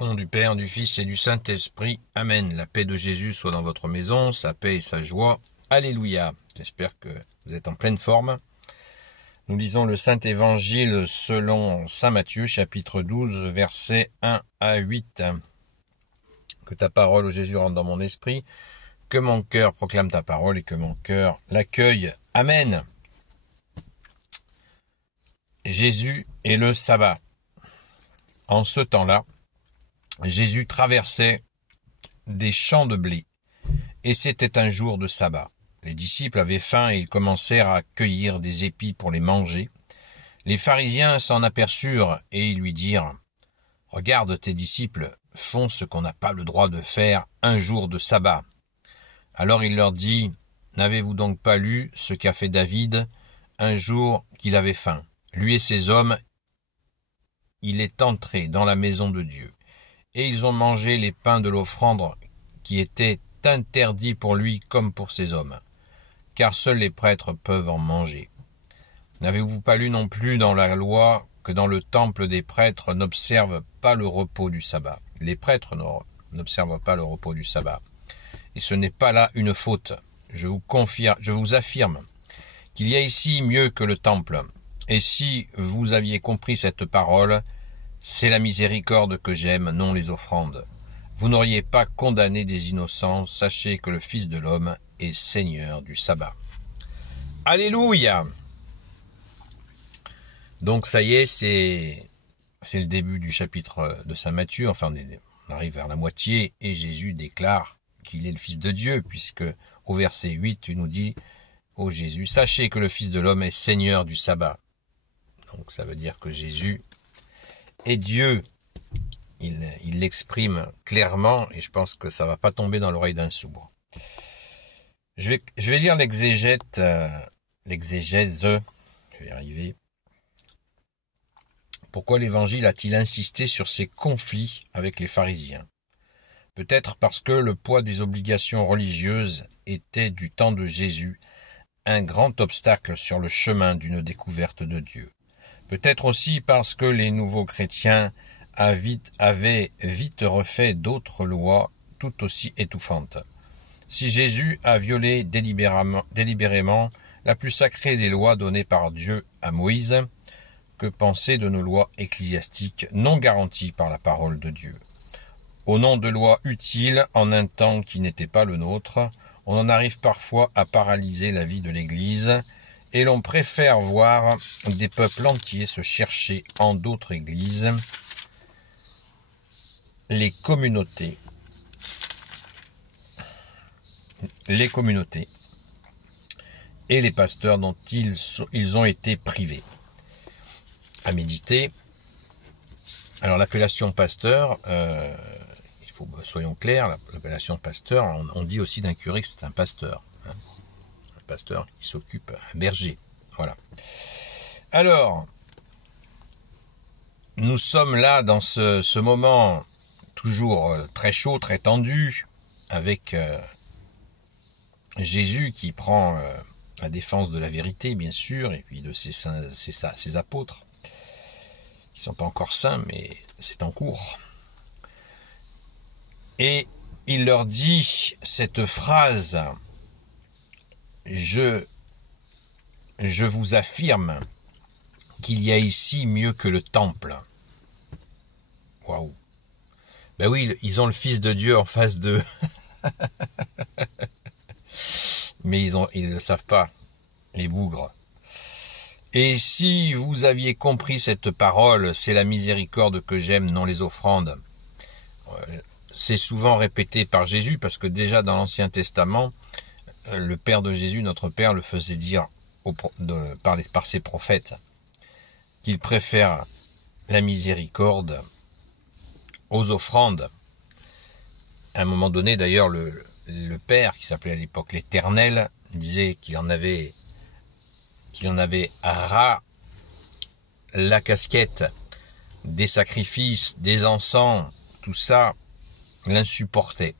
Au nom du Père, du Fils et du Saint-Esprit. Amen. La paix de Jésus soit dans votre maison, sa paix et sa joie. Alléluia. J'espère que vous êtes en pleine forme. Nous lisons le Saint-Évangile selon Saint Matthieu, chapitre 12, versets 1 à 8. Que ta parole, ô Jésus, rentre dans mon esprit, que mon cœur proclame ta parole et que mon cœur l'accueille. Amen. Jésus et le sabbat. En ce temps-là, Jésus traversait des champs de blé, et c'était un jour de sabbat. Les disciples avaient faim et ils commencèrent à cueillir des épis pour les manger. Les pharisiens s'en aperçurent et ils lui dirent « Regarde, tes disciples font ce qu'on n'a pas le droit de faire un jour de sabbat. » Alors il leur dit « N'avez-vous donc pas lu ce qu'a fait David un jour qu'il avait faim? Lui et ses hommes, il est entré dans la maison de Dieu. Et ils ont mangé les pains de l'offrande qui étaient interdits pour lui comme pour ses hommes, car seuls les prêtres peuvent en manger. N'avez-vous pas lu non plus dans la loi que dans le temple des prêtres n'observent pas le repos du sabbat? Les prêtres n'observent pas le repos du sabbat. Et ce n'est pas là une faute. Je vous affirme qu'il y a ici mieux que le temple. Et si vous aviez compris cette parole, c'est la miséricorde que j'aime, non les offrandes. Vous n'auriez pas condamné des innocents, sachez que le Fils de l'homme est Seigneur du sabbat. Alléluia! Donc ça y est, c'est le début du chapitre de Saint Matthieu, enfin on arrive vers la moitié, et Jésus déclare qu'il est le Fils de Dieu, puisque au verset 8, tu nous dis, ô Jésus, sachez que le Fils de l'homme est Seigneur du sabbat. Donc ça veut dire que Jésus est Dieu. Il l'exprime clairement et je pense que ça va pas tomber dans l'oreille d'un sourd. Je vais lire l'exégèse, je vais y arriver. Pourquoi l'Évangile a-t-il insisté sur ces conflits avec les pharisiens? Peut-être parce que le poids des obligations religieuses était du temps de Jésus un grand obstacle sur le chemin d'une découverte de Dieu. Peut-être aussi parce que les nouveaux chrétiens avaient vite refait d'autres lois tout aussi étouffantes. Si Jésus a violé délibérément la plus sacrée des lois données par Dieu à Moïse, que penser de nos lois ecclésiastiques non garanties par la parole de Dieu? Au nom de lois utiles en un temps qui n'était pas le nôtre, on en arrive parfois à paralyser la vie de l'Église, et l'on préfère voir des peuples entiers se chercher en d'autres églises, les communautés et les pasteurs dont ils ont été privés. À méditer. Alors l'appellation pasteur, soyons clairs, l'appellation pasteur, on dit aussi d'un curé que c'est un pasteur. Un pasteur qui s'occupe, un berger. Voilà. Alors, nous sommes là dans ce moment toujours très chaud, très tendu, avec Jésus qui prend la défense de la vérité, bien sûr, et puis de ses apôtres, qui sont pas encore saints, mais c'est en cours. Et il leur dit cette phrase, je vous affirme qu'il y a ici mieux que le temple. Waouh. Ben oui, ils ont le Fils de Dieu en face d'eux. Mais ils ne le savent pas, les bougres. Et si vous aviez compris cette parole, c'est la miséricorde que j'aime, non les offrandes. C'est souvent répété par Jésus, parce que déjà dans l'Ancien Testament, le Père de Jésus, notre Père, le faisait dire par ses prophètes, qu'il préfère la miséricorde aux offrandes. À un moment donné, d'ailleurs, le Père, qui s'appelait à l'époque l'Éternel, disait qu'il en avait ras la casquette des sacrifices, des encens, tout ça l'insupportait.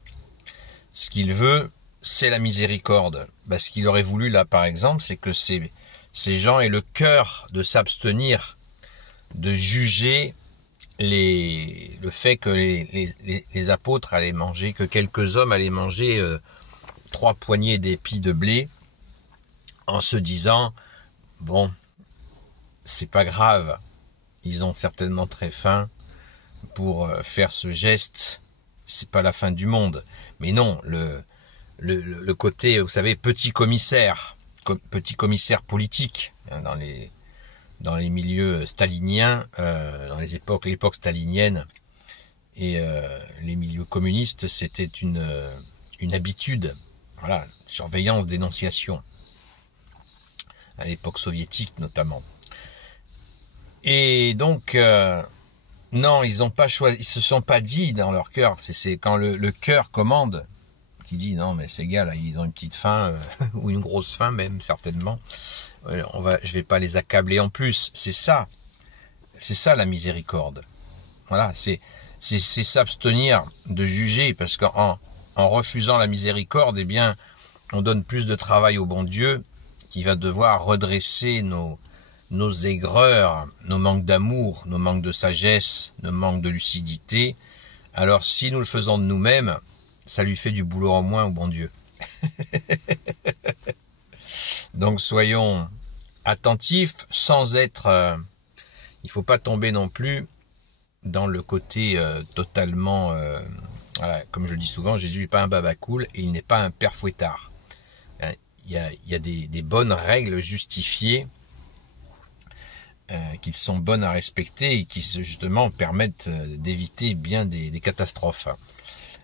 Ce qu'il veut, c'est la miséricorde. Ce qu'il aurait voulu là, par exemple, c'est que ces gens aient le cœur de s'abstenir de juger le fait que les apôtres allaient manger, que quelques hommes allaient manger 3 poignées d'épis de blé, en se disant, bon, c'est pas grave, ils ont certainement très faim pour faire ce geste, c'est pas la fin du monde. Mais non, le côté, vous savez, petit commissaire politique, hein, dans les milieux staliniens, dans l'époque stalinienne et les milieux communistes, c'était une habitude, voilà, surveillance, dénonciation, à l'époque soviétique notamment. Et donc, non, ils ont pas choisi, ils se sont pas dit dans leur cœur, c'est quand le cœur commande, qui dit non mais ces gars là, ils ont une petite faim, ou une grosse faim même certainement, je vais pas les accabler en plus. C'est ça la miséricorde. Voilà, c'est s'abstenir de juger, parce qu'en refusant la miséricorde, eh bien, on donne plus de travail au bon Dieu, qui va devoir redresser nos aigreurs, nos manques d'amour, nos manques de sagesse, nos manques de lucidité. Alors si nous le faisons de nous-mêmes, ça lui fait du boulot en moins au bon Dieu. Donc soyons attentifs, sans être... il faut pas tomber non plus dans le côté totalement... voilà, comme je le dis souvent, Jésus n'est pas un babacool et il n'est pas un père fouettard. Il y a des bonnes règles justifiées qui sont bonnes à respecter et qui justement permettent d'éviter bien des catastrophes.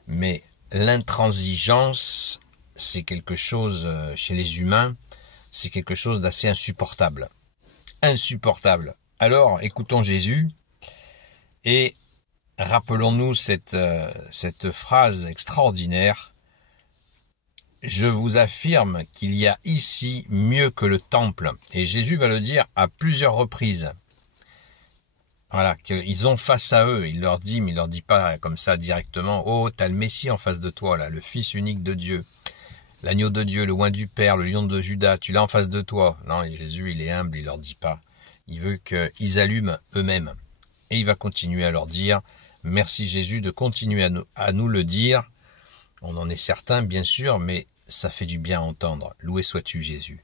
Mais l'intransigeance, c'est quelque chose, chez les humains, c'est quelque chose d'assez insupportable. Insupportable. Alors, écoutons Jésus et rappelons-nous cette phrase extraordinaire. Je vous affirme qu'il y a ici mieux que le temple. Et Jésus va le dire à plusieurs reprises. Voilà, qu'ils ont face à eux. Il leur dit, mais il leur dit pas comme ça directement. Oh, t'as le Messie en face de toi, là, le Fils unique de Dieu. L'agneau de Dieu, le oint du Père, le lion de Juda, tu l'as en face de toi. Non, et Jésus, il est humble, il leur dit pas. Il veut qu'ils allument eux-mêmes. Et il va continuer à leur dire, merci Jésus de continuer à nous le dire. On en est certain, bien sûr, mais ça fait du bien à entendre. Loué sois-tu, Jésus.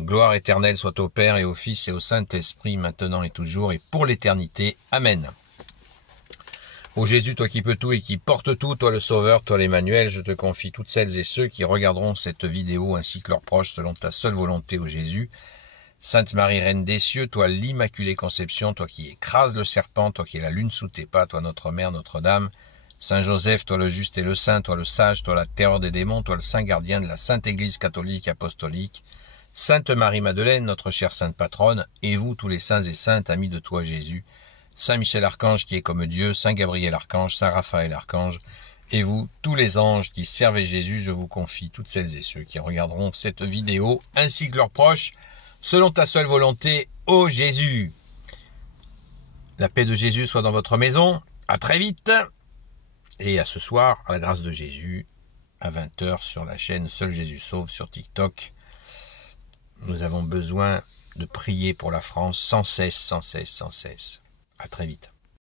Gloire éternelle soit au Père et au Fils et au Saint-Esprit, maintenant et toujours et pour l'éternité. Amen. Ô Jésus, toi qui peux tout et qui porte tout, toi le Sauveur, toi l'Emmanuel, je te confie toutes celles et ceux qui regarderont cette vidéo ainsi que leurs proches selon ta seule volonté, ô Jésus. Sainte Marie, Reine des cieux, toi l'Immaculée Conception, toi qui écrases le serpent, toi qui es la lune sous tes pas, toi notre Mère, Notre-Dame. Saint Joseph, toi le juste et le saint, toi le sage, toi la terreur des démons, toi le saint gardien de la Sainte Église catholique apostolique. Sainte Marie-Madeleine, notre chère sainte patronne, et vous tous les saints et saintes, amis de toi Jésus. Saint Michel Archange qui est comme Dieu, Saint Gabriel Archange, Saint Raphaël Archange, et vous tous les anges qui servez Jésus, je vous confie toutes celles et ceux qui regarderont cette vidéo, ainsi que leurs proches, selon ta seule volonté, ô Jésus. La paix de Jésus soit dans votre maison, à très vite. Et à ce soir, à la grâce de Jésus, à 20h sur la chaîne Seul Jésus Sauve sur TikTok. Nous avons besoin de prier pour la France sans cesse, sans cesse, sans cesse. À très vite.